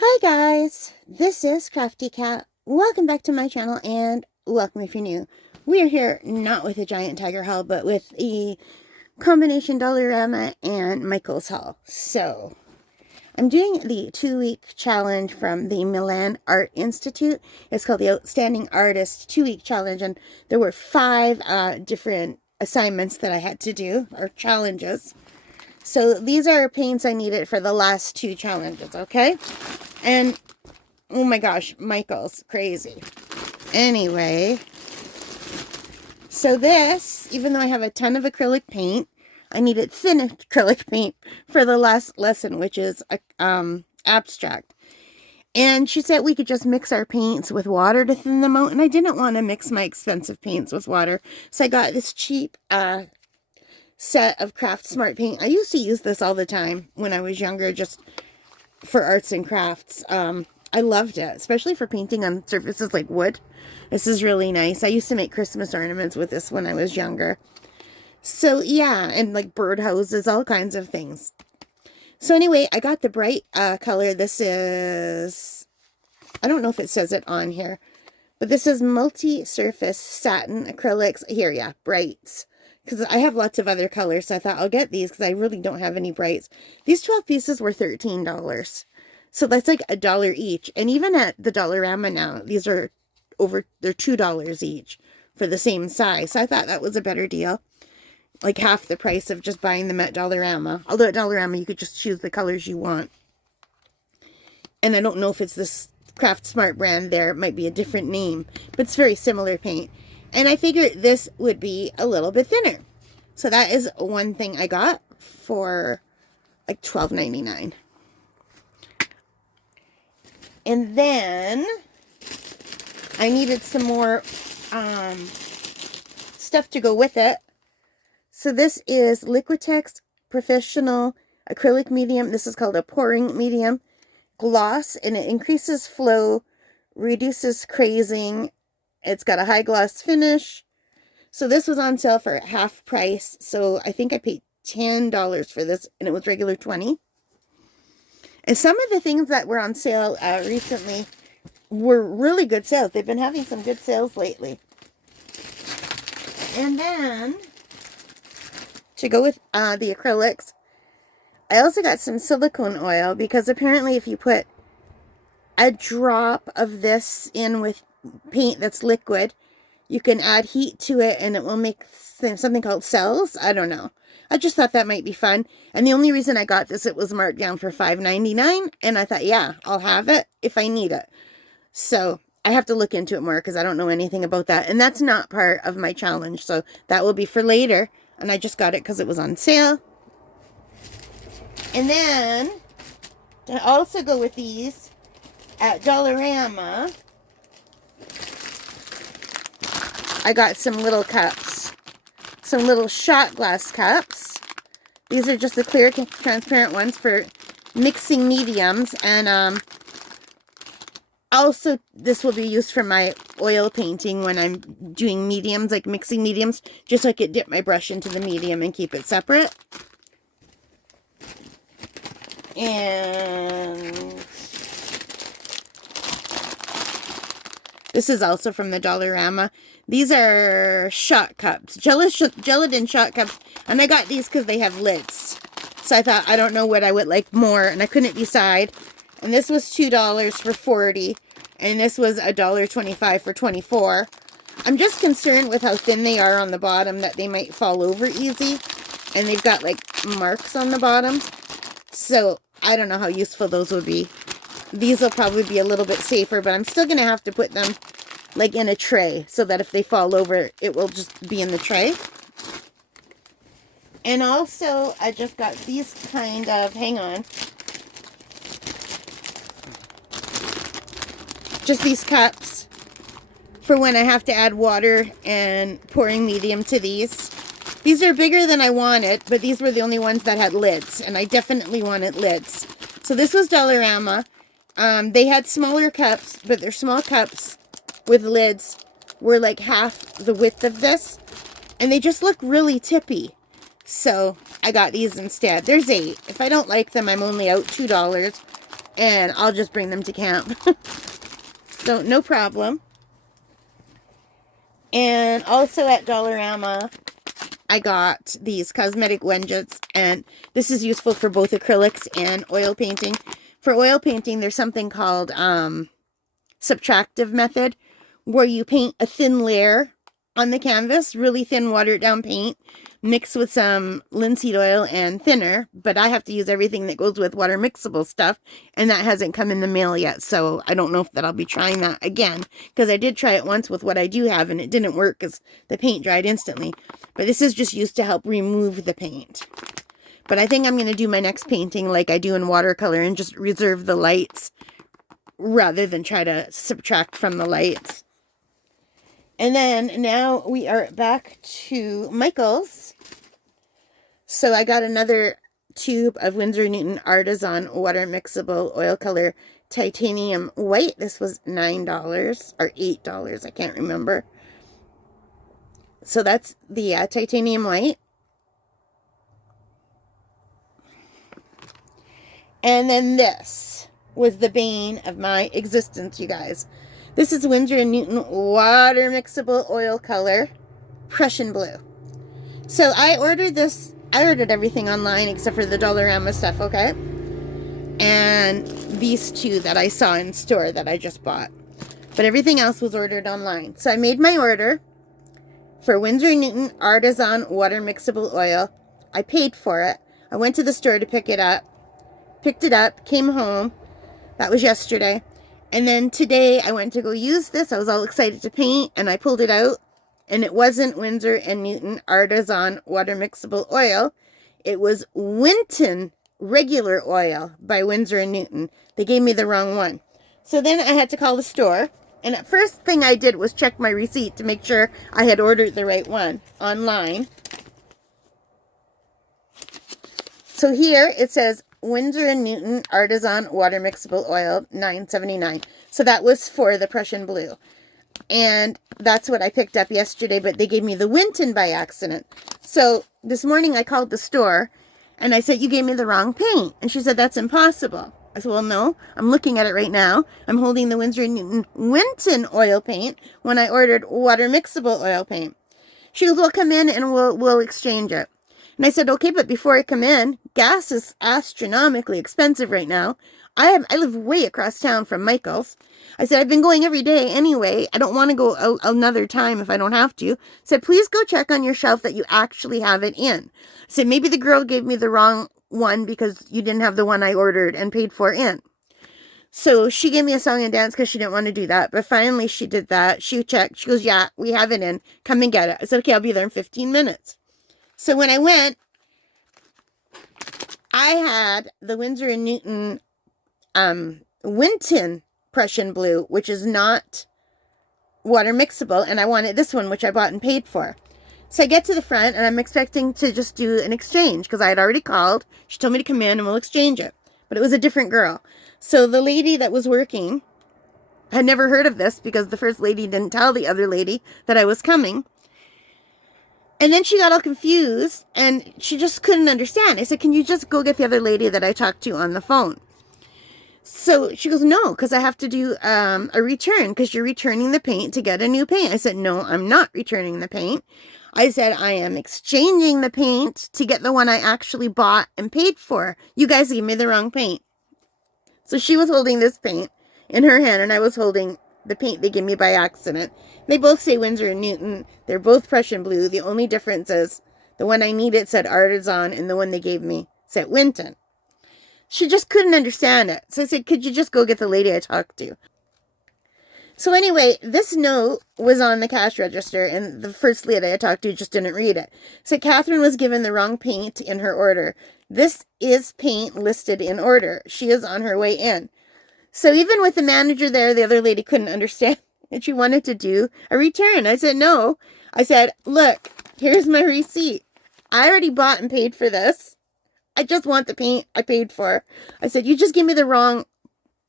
Hi guys, this is Crafty Cat. Welcome back to my channel and welcome if you're new. We are here not with a giant tiger haul, but with a combination Dollarama and Michael's haul. So, I'm doing the 2-week challenge from the Milan Art Institute. It's called the Outstanding Artist 2-week challenge, and there were 5 different assignments that I had to do, or challenges. So these are paints I needed for the last 2 challenges, okay? And, oh my gosh, Michael's crazy. Anyway, so this, even though I have a ton of acrylic paint, I needed thin acrylic paint for the last lesson, which is abstract. And she said we could just mix our paints with water to thin them out, and I didn't want to mix my expensive paints with water. So I got this cheap set of Craft Smart paint. I used to use this all the time when I was younger, just for arts and crafts. I loved it, especially for painting on surfaces like wood. This is really nice. I used to make Christmas ornaments with this when I was younger. So yeah, and like birdhouses, all kinds of things. So anyway, I got the bright color. This is, I don't know if it says it on here, but this is multi-surface satin acrylics. Here, yeah, brights. Because I have lots of other colors, so I thought I'll get these because I really don't have any brights. These 12 pieces were $13. So that's like $1 each. And even at the Dollarama now, these are they're $2 each for the same size. So I thought that was a better deal. Like half the price of just buying them at Dollarama. Although at Dollarama, you could just choose the colors you want. And I don't know if it's this Craft Smart brand there. It might be a different name. But it's very similar paint. And I figured this would be a little bit thinner. So that is one thing I got for like $12.99. And then I needed some more stuff to go with it. So this is Liquitex Professional Acrylic Medium. This is called a pouring medium gloss, and it increases flow, reduces crazing. It's got a high gloss finish. So this was on sale for half price. So I think I paid $10 for this, and it was regular $20. And some of the things that were on sale recently were really good sales. They've been having some good sales lately. And then, to go with the acrylics, I also got some silicone oil, because apparently if you put a drop of this in with paint that's liquid, you can add heat to it and it will make something called cells. I don't know. I just thought that might be fun. And the only reason I got this, it was marked down for $5.99. And I thought, yeah, I'll have it if I need it. So I have to look into it more because I don't know anything about that. And that's not part of my challenge. So that will be for later. And I just got it because it was on sale. And then, to also go with these, at Dollarama, I got some little cups. Some little shot glass cups. These are just the clear, transparent ones for mixing mediums. And also, this will be used for my oil painting when I'm doing mediums, like mixing mediums, just so I could dip my brush into the medium and keep it separate. And this is also from the Dollarama. These are shot cups, gelatin shot cups. And I got these because they have lids. So I thought, I don't know what I would like more. And I couldn't decide. And this was $2 for 40. And this was $1.25 for 24. I'm just concerned with how thin they are on the bottom, that they might fall over easy. And they've got like marks on the bottom. So I don't know how useful those would be. These will probably be a little bit safer, but I'm still going to have to put them like in a tray so that if they fall over, it will just be in the tray. And also, I just got these kind of, hang on, just these cups for when I have to add water and pouring medium to these. These are bigger than I wanted, but these were the only ones that had lids, and I definitely wanted lids. So this was Dollarama. They had smaller cups, but their small cups with lids were like half the width of this. And they just look really tippy. So I got these instead. There's 8. If I don't like them, I'm only out $2. and I'll just bring them to camp. So, no problem. And also at Dollarama, I got these cosmetic wedges, and this is useful for both acrylics and oil painting. For oil painting, there's something called subtractive method, where you paint a thin layer on the canvas, really thin watered down paint, mixed with some linseed oil and thinner, but I have to use everything that goes with water mixable stuff, and that hasn't come in the mail yet, so I don't know that I'll be trying that again, because I did try it once with what I do have, and it didn't work because the paint dried instantly. But this is just used to help remove the paint. But I think I'm going to do my next painting like I do in watercolor and just reserve the lights rather than try to subtract from the lights. And then now we are back to Michael's. So I got another tube of Winsor & Newton Artisan Water Mixable Oil Color Titanium White. This was $9 or $8. I can't remember. So that's the titanium white. And then this was the bane of my existence, you guys. This is Winsor & Newton Water Mixable Oil Color Prussian Blue. So I ordered this. I ordered everything online except for the Dollarama stuff, okay? And these two that I saw in store that I just bought. But everything else was ordered online. So I made my order for Winsor & Newton Artisan Water Mixable Oil. I paid for it. I went to the store to pick it up. Picked it up, came home. That was yesterday. And then today I went to go use this. I was all excited to paint, and I pulled it out, and it wasn't Winsor & Newton Artisan Water Mixable Oil. It was Winton Regular Oil by Winsor & Newton. They gave me the wrong one. So then I had to call the store, and the first thing I did was check my receipt to make sure I had ordered the right one online. So here it says Winsor & Newton Artisan Water Mixable Oil, $9.79. So that was for the Prussian Blue. And that's what I picked up yesterday, but they gave me the Winton by accident. So this morning I called the store, and I said, you gave me the wrong paint. And she said, that's impossible. I said, well, no, I'm looking at it right now. I'm holding the Winsor & Newton Winton oil paint when I ordered water mixable oil paint. She goes, well, come in and we'll exchange it. And I said, okay, but before I come in, gas is astronomically expensive right now. I live way across town from Michael's. I said, I've been going every day anyway. I don't want to go another time if I don't have to. I said, please go check on your shelf that you actually have it in. I said, maybe the girl gave me the wrong one because you didn't have the one I ordered and paid for in. So she gave me a song and dance because she didn't want to do that. But finally she did that. She checked. She goes, yeah, we have it in. Come and get it. I said, okay, I'll be there in 15 minutes. So when I went, I had the Winsor & Newton Winton Prussian Blue, which is not water mixable, and I wanted this one, which I bought and paid for. So I get to the front, and I'm expecting to just do an exchange, because I had already called. She told me to come in, and we'll exchange it. But it was a different girl. So the lady that was working had never heard of this, because the first lady didn't tell the other lady that I was coming. And then she got all confused, and she just couldn't understand. I said, can you just go get the other lady that I talked to on the phone? So she goes, no, because I have to do a return, because you're returning the paint to get a new paint. I said, no, I'm not returning the paint. I said, I am exchanging the paint to get the one I actually bought and paid for. You guys gave me the wrong paint. So she was holding this paint in her hand, and I was holding the paint they gave me by accident. They both say Winsor & Newton. They're both Prussian Blue. The only difference is the one I needed said Artisan, and the one they gave me said Winton. She just couldn't understand it. So I said, could you just go get the lady I talked to? So anyway, this note was on the cash register, and the first lady I talked to just didn't read it. So Catherine was given the wrong paint in her order. This is paint listed in order. She is on her way in. So even with the manager there, the other lady couldn't understand. And she wanted to do a return. I said, no. I said, look, here's my receipt. I already bought and paid for this. I just want the paint I paid for. I said, you just gave me the wrong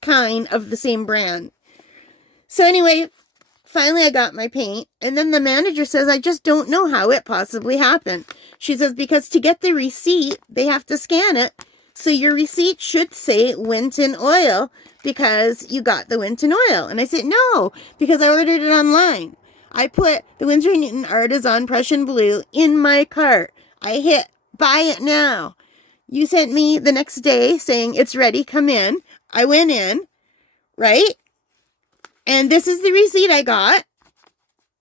kind of the same brand. So anyway, finally I got my paint. And then the manager says, I just don't know how it possibly happened. She says, because to get the receipt, they have to scan it. So your receipt should say Winton Oil because you got the Winton Oil. And I said, no, because I ordered it online. I put the Winsor & Newton Artisan Prussian Blue in my cart. I hit buy it now. You sent me the next day saying it's ready, come in. I went in, right? And this is the receipt I got.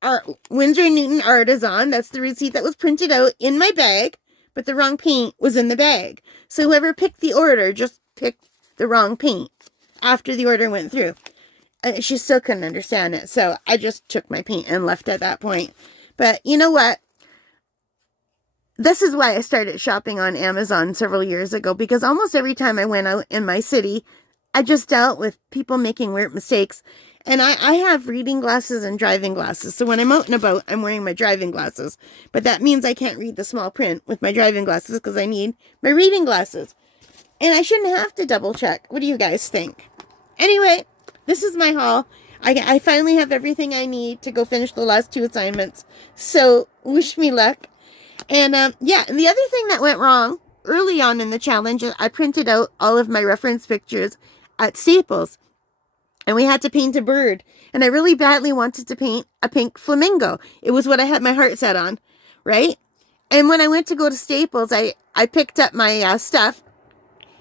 Our Winsor & Newton Artisan, that's the receipt that was printed out in my bag, but the wrong paint was in the bag. So whoever picked the order just picked the wrong paint after the order went through. She still couldn't understand it, so I just took my paint and left at that point. But you know what? This is why I started shopping on Amazon several years ago, because almost every time I went out in my city, I just dealt with people making weird mistakes. And I have reading glasses and driving glasses. So when I'm out and about, I'm wearing my driving glasses. But that means I can't read the small print with my driving glasses because I need my reading glasses. And I shouldn't have to double check. What do you guys think? Anyway, this is my haul. I finally have everything I need to go finish the last 2 assignments. So wish me luck. And yeah, and the other thing that went wrong early on in the challenge, I printed out all of my reference pictures at Staples. And we had to paint a bird. And I really badly wanted to paint a pink flamingo. It was what I had my heart set on, right? And when I went to go to Staples, I picked up my stuff.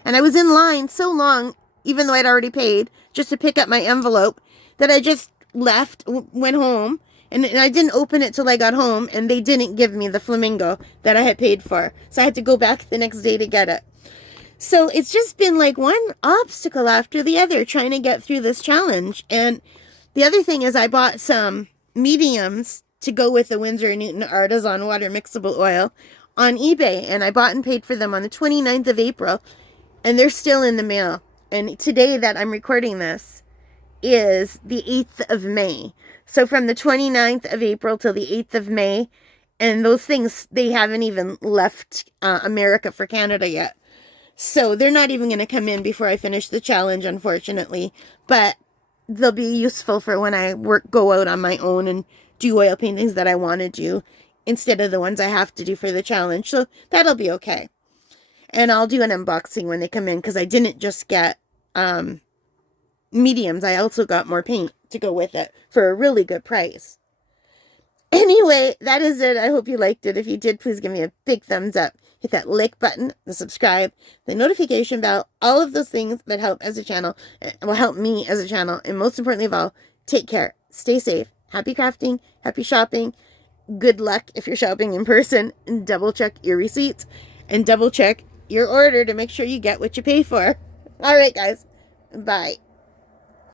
And I was in line so long, even though I'd already paid, just to pick up my envelope, that I just left, went home. And I didn't open it till I got home. And they didn't give me the flamingo that I had paid for. So I had to go back the next day to get it. So it's just been like one obstacle after the other trying to get through this challenge. And the other thing is I bought some mediums to go with the Winsor & Newton Artisan Water Mixable Oil on eBay. And I bought and paid for them on the 29th of April. And they're still in the mail. And today that I'm recording this is the 8th of May. So from the 29th of April till the 8th of May. And those things, they haven't even left America for Canada yet. So they're not even going to come in before I finish the challenge, unfortunately. But they'll be useful for when I go out on my own and do oil paintings that I want to do instead of the ones I have to do for the challenge. So that'll be okay. And I'll do an unboxing when they come in because I didn't just get mediums. I also got more paint to go with it for a really good price. Anyway, that is it. I hope you liked it. If you did, please give me a big thumbs up. Hit that like button, the subscribe, the notification bell, all of those things that help as a channel, will help me as a channel. And most importantly of all, take care. Stay safe. Happy crafting. Happy shopping. Good luck if you're shopping in person. And double check your receipts. And double check your order to make sure you get what you pay for. All right, guys. Bye.